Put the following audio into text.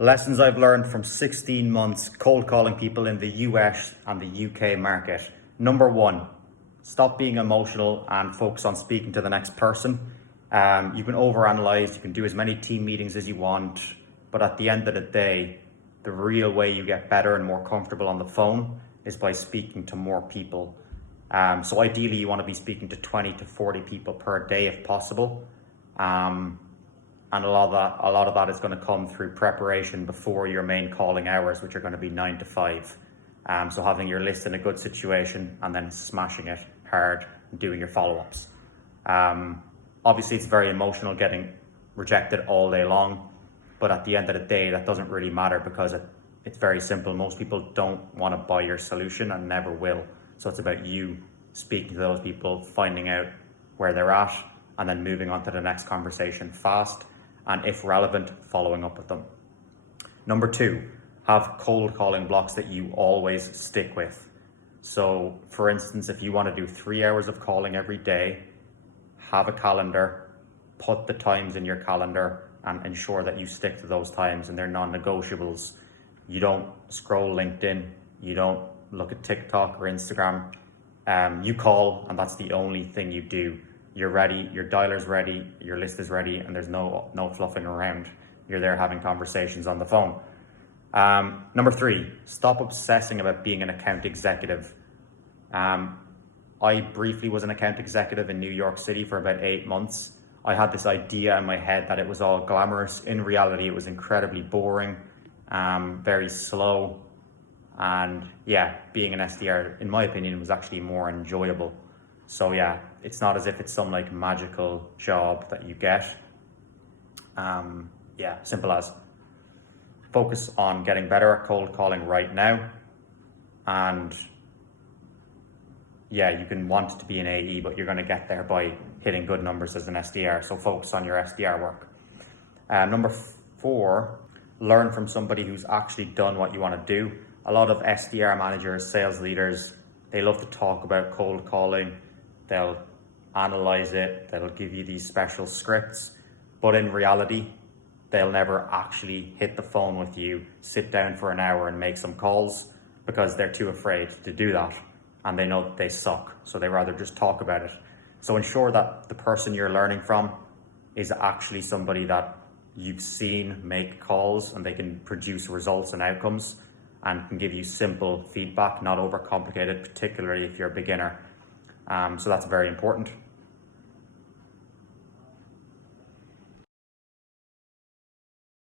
Lessons I've learned from 16 months cold calling people in the US and the UK market. Number one, stop being emotional and focus on speaking to the next person. You can overanalyze, you can do as many team meetings as you want, but at the end of the day, the real way you get better and more comfortable on the phone is by speaking to more people. So ideally you want to be speaking to 20 to 40 people per day if possible. And a lot of that is going to come through preparation before your main calling hours, which are going to be 9 to 5. So having your list in a good situation and then smashing it hard and doing your follow-ups. Obviously, it's very emotional getting rejected all day long, but at the end of the day, that doesn't really matter because it's very simple. Most people don't want to buy your solution and never will. So it's about you speaking to those people, finding out where they're at, and then moving on to the next conversation fast, and if relevant, following up with them. Number two, have cold calling blocks that you always stick with. So for instance, if you want to do 3 hours of calling every day, have a calendar, put the times in your calendar and ensure that you stick to those times and they're non-negotiables. You don't scroll LinkedIn, you don't look at TikTok or Instagram. You call and that's the only thing you do. You're ready, your dialer's ready, your list is ready, and there's no fluffing around. You're there having conversations on the phone. Number three, stop obsessing about being an account executive. I briefly was an account executive in New York City for about 8 months. I had this idea in my head that it was all glamorous. In reality, it was incredibly boring, very slow. And yeah, being an SDR, in my opinion, was actually more enjoyable. So yeah, it's not as if it's some like magical job that you get. Yeah, simple as. Focus on getting better at cold calling right now. And yeah, you can want to be an AE, but you're going to get there by hitting good numbers as an SDR. So focus on your SDR work. Number four, learn from somebody who's actually done what you want to do. A lot of SDR managers, sales leaders, they love to talk about cold calling. They'll analyze it, they'll give you these special scripts, but in reality, they'll never actually hit the phone with you, sit down for an hour and make some calls because they're too afraid to do that and they know that they suck, so they rather just talk about it. So ensure that the person you're learning from is actually somebody that you've seen make calls and they can produce results and outcomes and can give you simple feedback, not overcomplicated, particularly if you're a beginner. So that's very important.